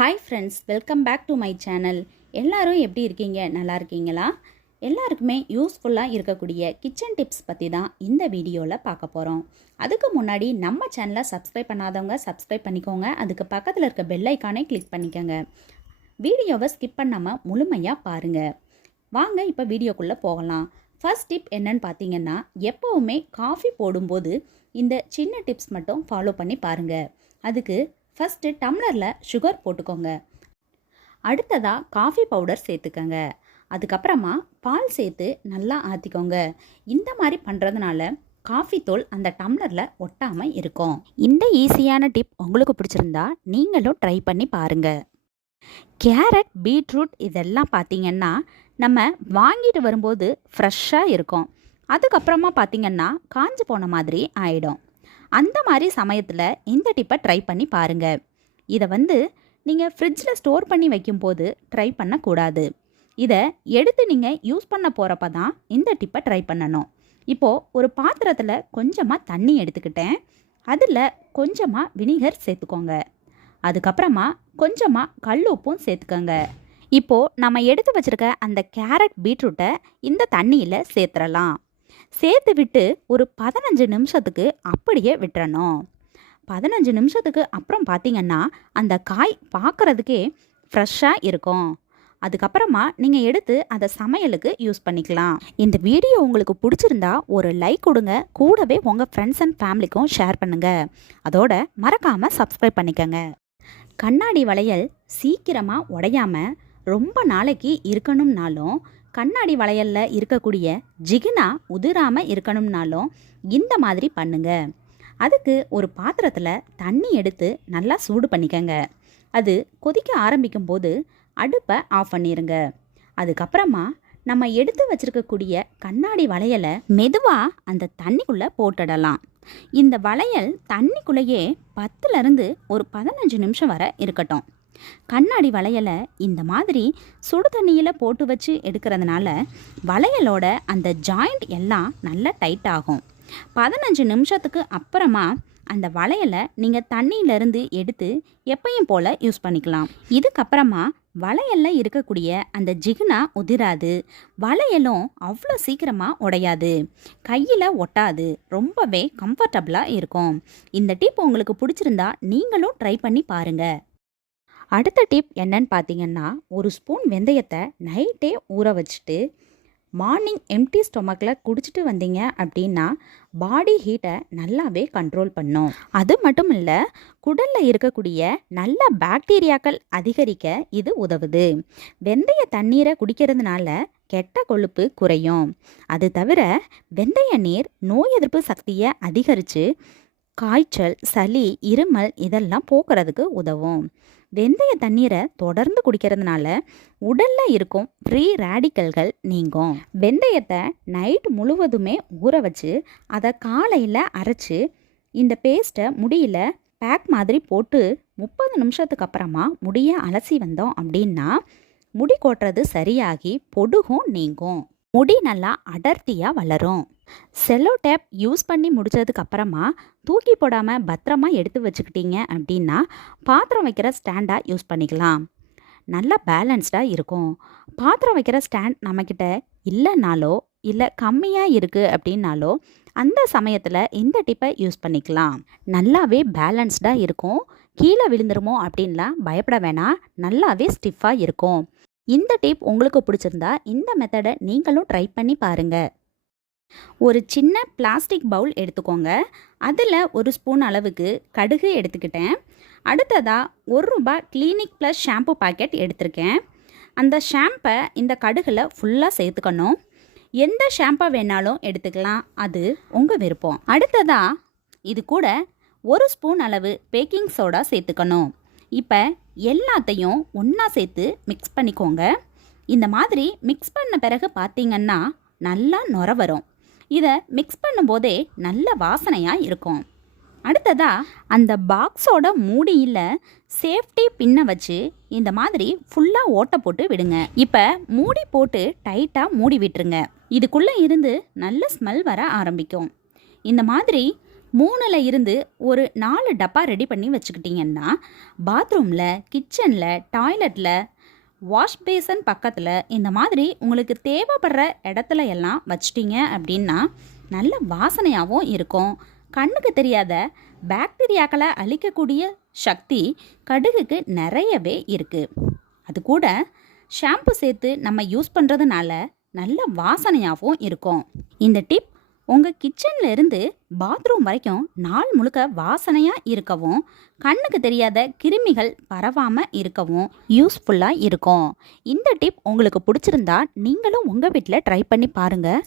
Hi friends welcome back to my channel எல்லாரும் எப்படி இருக்கீங்க? நல்லா இருக்கீங்களா? எல்லாருக்குமே யூஸ்ஃபுல்லாக இருக்கக்கூடிய கிச்சன் டிப்ஸ் பற்றி தான் இந்த வீடியோவில் பார்க்க போகிறோம் அதுக்கு முன்னாடி நம்ம சேனலை சப்ஸ்கிரைப் பண்ணாதவங்க சப்ஸ்கிரைப் பண்ணிக்கோங்க. அதுக்கு பக்கத்தில் இருக்க பெல் ஐக்கானே கிளிக் பண்ணிக்கோங்க. வீடியோவை ஸ்கிப் பண்ணாமல் முழுமையாக பாருங்கள் வாங்க இப்போ வீடியோக்குள்ளே போகலாம். ஃபர்ஸ்ட் டிப் என்னன்னு பார்த்தீங்கன்னா எப்போவுமே காஃபி போடும்போது இந்த சின்ன டிப்ஸ் மட்டும் ஃபாலோ பண்ணி பாருங்கள் அதுக்கு ஃபஸ்ட்டு டம்ளரில் சுகர் போட்டுக்கோங்க. அடுத்ததாக காஃபி பவுடர் சேர்த்துக்கோங்க. அதுக்கப்புறமா பால் சேர்த்து நல்லா ஆற்றிக்கோங்க இந்த மாதிரி பண்ணுறதுனால காஃபி தூள் அந்த டம்ளரில் ஒட்டாமல் இருக்கும். இந்த ஈஸியான டிப் உங்களுக்கு பிடிச்சிருந்தா நீங்களும் ட்ரை பண்ணி பாருங்கள் கேரட் பீட்ரூட் இதெல்லாம் பார்த்திங்கன்னா நம்ம வாங்கிட்டு வரும்போது ஃப்ரெஷ்ஷாக இருக்கும். அதுக்கப்புறமா பார்த்தீங்கன்னா காஞ்சு போன மாதிரி ஆகிடும் அந்த மாதிரி சமயத்தில் இந்த டிப்பை ட்ரை பண்ணி பாருங்கள் இதை வந்து நீங்கள் ஃப்ரிட்ஜில் ஸ்டோர் பண்ணி வைக்கும்போது ட்ரை பண்ணக்கூடாது. இதை எடுத்து நீங்கள் யூஸ் பண்ண போகிறப்ப தான் இந்த டிப்பை ட்ரை பண்ணணும். இப்போது ஒரு பாத்திரத்தில் கொஞ்சமாக தண்ணி எடுத்துக்கிட்டேன். அதில் கொஞ்சமாக வினிகர் சேர்த்துக்கோங்க. அதுக்கப்புறமா கொஞ்சமாக கல் உப்பும் சேர்த்துக்கோங்க. இப்போது நம்ம எடுத்து வச்சிருக்க அந்த கேரட் பீட்ரூட்டை இந்த தண்ணியில் சேர்த்துடலாம் சேர்த்து விட்டு ஒரு பதினஞ்சு நிமிஷத்துக்கு அப்படியே விட்டுறணும். பதினஞ்சு நிமிஷத்துக்கு அப்புறம் பார்த்தீங்கன்னா அந்த காய் பார்க்குறதுக்கே ஃப்ரெஷ்ஷாக இருக்கும். அதுக்கப்புறமா நீங்கள் எடுத்து அதை சமையலுக்கு யூஸ் பண்ணிக்கலாம். இந்த வீடியோ உங்களுக்கு பிடிச்சிருந்தா ஒரு லைக் கொடுங்க. கூடவே உங்கள் ஃப்ரெண்ட்ஸ் அண்ட் ஃபேமிலிக்கும் ஷேர் பண்ணுங்கள் அதோட மறக்காமல் சப்ஸ்கிரைப் பண்ணிக்கோங்க. கண்ணாடி வளையல் சீக்கிரமாக உடையாம ரொம்ப நாளைக்கு இருக்கணும்னாலும் கண்ணாடி வளையலில் இருக்கக்கூடிய ஜிகினா உதிராமல் இருக்கணும்னாலும் இந்த மாதிரி பண்ணுங்க. அதுக்கு ஒரு பாத்திரத்தில் தண்ணி எடுத்து நல்லா சூடு பண்ணிக்கங்க. அது கொதிக்க ஆரம்பிக்கும் போது அடுப்பை ஆஃப் பண்ணிடுங்க அதுக்கப்புறமா நம்ம எடுத்து வச்சிருக்கக்கூடிய கண்ணாடி வளையலை மெதுவாக அந்த தண்ணிக்குள்ளே போட்டுடலாம். இந்த வளையல் தண்ணிக்குள்ளேயே பத்துலேருந்து ஒரு பதினஞ்சு நிமிஷம் வரை இருக்கட்டும். கண்ணாடி வளையலை இந்த மாதிரி சுடு தண்ணியில் போட்டு வச்சு எடுக்கிறதுனால வளையலோட அந்த ஜாயிண்ட் எல்லாம் நல்லா டைட் ஆகும். பதினஞ்சு நிமிஷத்துக்கு அப்புறமா அந்த வளையலை நீங்கள் தண்ணியிலேருந்து எடுத்து எப்பையும் போல் யூஸ் பண்ணிக்கலாம். இதுக்கப்புறமா வளையலில் இருக்கக்கூடிய அந்த ஜிகுனா உதிராது. வளையலும் அவ்வளோ சீக்கிரமாக உடையாது. கையில் ஒட்டாது. ரொம்பவே கம்ஃபர்டபுளாக இருக்கும். இந்த டிப் உங்களுக்கு பிடிச்சிருந்தா நீங்களும் ட்ரை பண்ணி பாருங்கள் அடுத்த டிப் என்னன்னு பார்த்தீங்கன்னா ஒரு ஸ்பூன் வெந்தயத்தை நைட்டே ஊற வச்சுட்டு மார்னிங் எம்டி ஸ்டொமக்கில் குடிச்சிட்டு வந்தீங்க அப்படின்னா பாடி ஹீட்டை நல்லாவே கண்ட்ரோல் பண்ணும். அது மட்டும் இல்லை குடலில் இருக்கக்கூடிய நல்ல பாக்டீரியாக்கள் அதிகரிக்க இது உதவுது. வெந்தய தண்ணீரை குடிக்கிறதுனால கெட்ட கொழுப்பு குறையும். அது தவிர வெந்தய நீர் நோய் எதிர்ப்பு சக்தியை அதிகரித்து காய்ச்சல் சளி இருமல் இதெல்லாம் போக்குறதுக்கு உதவும். வெந்தய தண்ணீரை தொடர்ந்து குடிக்கிறதுனால உடலில் இருக்கும் ஃப்ரீ ரேடிக்கல்கள் நீங்கும். வெந்தயத்தை நைட் முழுவதுமே ஊற வச்சு அதை காலையில் அரைச்சி இந்த பேஸ்ட்டை முடியில பேக் மாதிரி போட்டு முப்பது நிமிஷத்துக்கு அப்புறமா முடியை அலசி வந்தோம் அப்படின்னா முடி கொட்டுறது சரியாகி பொடுகும் நீங்கும். முடி நல்லா அடர்த்தியாக வளரும். செல்லோ டேப் யூஸ் பண்ணி முடிச்சதுக்கு அப்புறமா தூக்கி போடாமல் பத்திரமா எடுத்து வச்சுக்கிட்டீங்க அப்படின்னா பாத்திரம் வைக்கிற ஸ்டாண்டாக யூஸ் பண்ணிக்கலாம். நல்லா பேலன்ஸ்டாக இருக்கும். பாத்திரம் வைக்கிற ஸ்டாண்ட் நம்மக்கிட்ட இல்லைனாலோ இல்லை கம்மியாக இருக்குது அப்படின்னாலோ அந்த சமயத்தில் இந்த டிப்பை யூஸ் பண்ணிக்கலாம். நல்லாவே பேலன்ஸ்டாக இருக்கும். கீழே விழுந்துருமோ அப்படின்லாம் பயப்பட வேணாம். நல்லாவே ஸ்டிஃபாக இருக்கும். இந்த டிப் உங்களுக்கு பிடிச்சிருந்தா இந்த மெத்தடை நீங்களும் ட்ரை பண்ணி பாருங்கள் ஒரு சின்ன பிளாஸ்டிக் பவுல் எடுத்துக்கோங்க. அதில் ஒரு ஸ்பூன் அளவுக்கு கடுகு எடுத்துக்கிட்டேன். அடுத்ததாக ஒரு ரூபாய் கிளினிக் ப்ளஸ் ஷாம்பு பாக்கெட் எடுத்திருக்கேன். அந்த ஷாம்பை இந்த கடுகில் ஃபுல்லாக சேர்த்துக்கணும். எந்த ஷாம்பை வேணாலும் எடுத்துக்கலாம். அது உங்கள் விருப்பம். அடுத்ததாக இது கூட ஒரு ஸ்பூன் அளவு பேக்கிங் சோடா சேர்த்துக்கணும். இப்போ எல்லாத்தையும் ஒன்றா சேர்த்து மிக்ஸ் பண்ணிக்கோங்க. இந்த மாதிரி மிக்ஸ் பண்ண பிறகு பார்த்தீங்கன்னா நல்லா நுர வரும். இதை மிக்ஸ் பண்ணும்போதே நல்ல வாசனையாக இருக்கும். அடுத்ததாக அந்த பாக்ஸோட மூடியில் சேஃப்டி பின்னை வச்சு இந்த மாதிரி ஃபுல்லாக ஓட்டை போட்டு விடுங்க. இப்போ மூடி போட்டு டைட்டாக மூடி விட்டுருங்க. இதுக்குள்ளே இருந்து நல்ல ஸ்மெல் வர ஆரம்பிக்கும். இந்த மாதிரி மூணில் இருந்து ஒரு நாலு டப்பா ரெடி பண்ணி வச்சுக்கிட்டிங்கன்னா பாத்ரூமில் கிச்சனில் டாய்லெட்டில் வாஷ் பேசன் பக்கத்தில் இந்த மாதிரி உங்களுக்கு தேவைப்படுற இடத்துல எல்லாம் வச்சிட்டிங்க அப்படின்னா நல்ல வாசனையாகவும் இருக்கும். கண்ணுக்கு தெரியாத பாக்டீரியாக்களை அழிக்கக்கூடிய சக்தி கடுகுக்கு நிறையவே இருக்குது அது கூட ஷாம்பு சேர்த்து நம்ம யூஸ் பண்ணுறதுனால நல்ல வாசனையாகவும் இருக்கும். இந்த டிப் உங்கள் கிச்சன்ல இருந்து பாத்ரூம் வரைக்கும் நாள் முழுக்க வாசனையாக இருக்கவும் கண்ணுக்கு தெரியாத கிருமிகள் பரவாமல் இருக்கவும் யூஸ்ஃபுல்லாக இருக்கும். இந்த டிப் உங்களுக்கு பிடிச்சிருந்தா நீங்களும் உங்கள் வீட்டில் ட்ரை பண்ணி பாருங்கள்